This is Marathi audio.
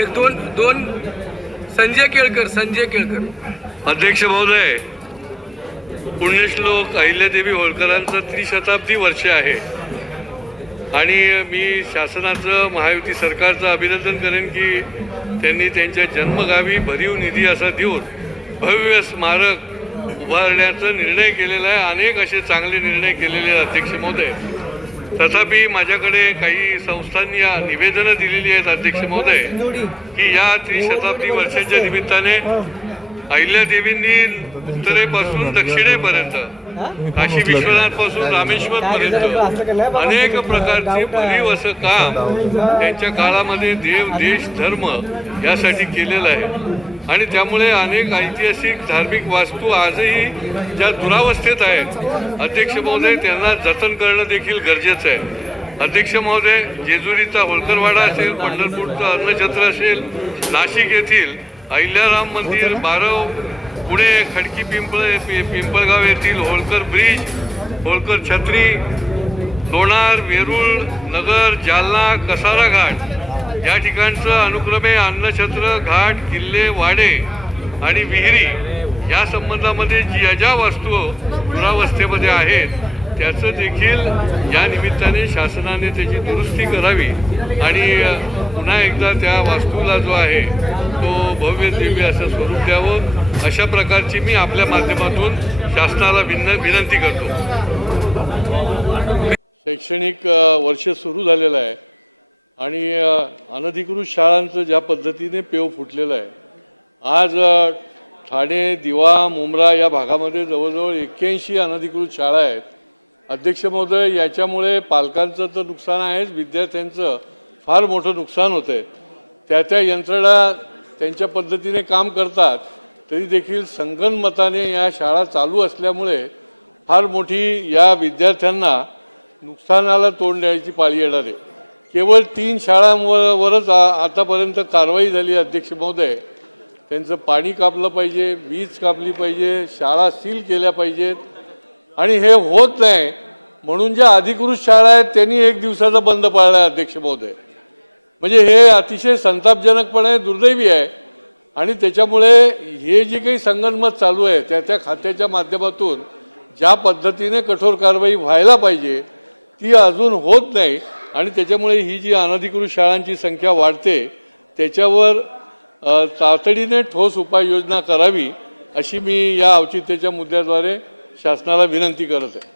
एक दोन दोन. संजय केळकर संजय केळकर. अध्यक्ष महोदय पुण्यश्लोक अहिल्यादेवी होळकरांचं त्रिशताब्दी वर्ष आहे. आणि मी शासनाचं महायुती सरकारचं अभिनंदन करेन की त्यांनी त्यांच्या जन्मगावी भरीव निधी असा देऊन भव्य स्मारक उभारण्याचा निर्णय केलेला आहे. अनेक असे चांगले निर्णय केलेले अध्यक्ष महोदय. तथापि माझ्याकडे काही संस्थांनी निवेदनं दिलेली आहेत अध्यक्ष महोदय की या त्रिशताब्दी वर्षाच्या निमित्ताने अहिल्यादेवींनी उत्तरेपासून दक्षिणेपर्यंत. काशी विश्वनाथपासून रामेश्वर पर्यंत अनेक प्रकारचे भरीव असं काम त्यांच्या काळामध्ये देव देश धर्म यासाठी केलेलं आहे. आणि त्यामुळे अनेक ऐतिहासिक धार्मिक वास्तू आजही ज्या दुरावस्थेत आहेत अध्यक्ष महोदय त्यांना जतन करणं देखील गरजेचं आहे. अध्यक्ष महोदय जेजुरीचा होळकरवाडा असेल पंढरपूरचं अन्नछत्र असेल नाशिक येथील अहिल्याराम मंदिर बारव पुणे खडकी पिंपळ पिंपळगाव येथील होळकर ब्रिज होळकर छत्री लोणार वेरूळ नगर जालना कसारा घाट या ठिकाणचं अनुक्रमे अन्नछत्र घाट किल्ले वाडे आणि विहिरी या संबंधामध्ये ज्या ज्या वस्तू दुरावस्थेमध्ये आहेत त्याचं देखील या निमित्ताने शासनाने त्याची दुरुस्ती करावी आणि पुन्हा एकदा त्या वास्तूला जो आहे तो भव्य दिव्य असं स्वरूप द्यावं. अशा प्रकारची मी आपल्या माध्यमातून शासनाला विन विनंती करतो. शैक्षणिक वर्ष सुरू झालेलं आहे आणि अनधिकृत शाळांचं ज्या पद्धतीने पेव फुटलेलं आहे. आज ठाणे दिवा मुंब्रा या भागामध्ये जवळजवळ एक्क्याऐंशी अनधिकृत शाळा आहेत. अध्यक्ष महोदय याच्यामुळे पालकांचं तर नुकसान आहेच विद्यार्थ्यांचं फार मोठं नुकसान होतं आहे त्या त्या यंत्रणा त्यांच्या पद्धतीने काम करतात. तरी देखील संगणमताने या शाळा चालू असल्यामुळे फार मोठी या विद्यार्थ्यांना नुकसानाला तोंड द्यायची पाळी येणार आहे. केवळ तीन शाळांवरच आतापर्यंत कारवाई झाली अध्यक्ष महोदय. त्यांचं पाणी कापलं पाहिजे वीज कापली पाहिजे शाळा सील केल्या पाहिजेत. आणि हे होत नाही म्हणून ज्या अधिकृत शाळा आहेत त्यांनी एक दिवसाचा बंद पाळला आहे अध्यक्ष महोदय. म्हणजे हे अतिशय संतापजनकपणे दुर्दैवी आहे. आणि त्याच्यामुळे हे जी काही संगनमत चालू आहे त्या त्या खात्याच्या माध्यमातून ज्या पद्धतीने कठोर कारवाई व्हायला पाहिजे ती अजून होत नाही. आणि त्याच्यामुळे ही जी अनधिकृत शाळांची संख्या वाढते त्याच्यावर तातडीने ठोस उपाययोजना करावी अशी मी या औचित्याच्या मुद्द्याद्वारे शासनाला विनंती करत आहे.